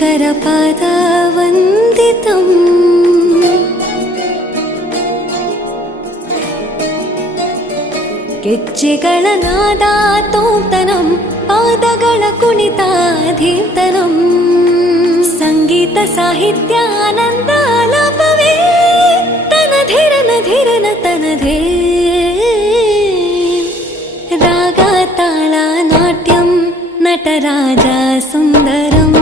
शङ्करपादवन्दितम् ಗೆಜ್ಜೆಗಳ ನಾದ ತೋಂತನಂ ಪಾದಗಳ ಕುಣಿತಾಧೀರ್ತನಂ ಸಂಗೀತ ಸಾಹಿತ್ಯ ಆನಂದ ಆಲಾಪವೇ ತನಧೇರನ ಧೀರನ ತನಧೇ ರಾಗ ತಾಳ ನಾಟ್ಯಂ ನಟರಾಜ ಸುಂದರಂ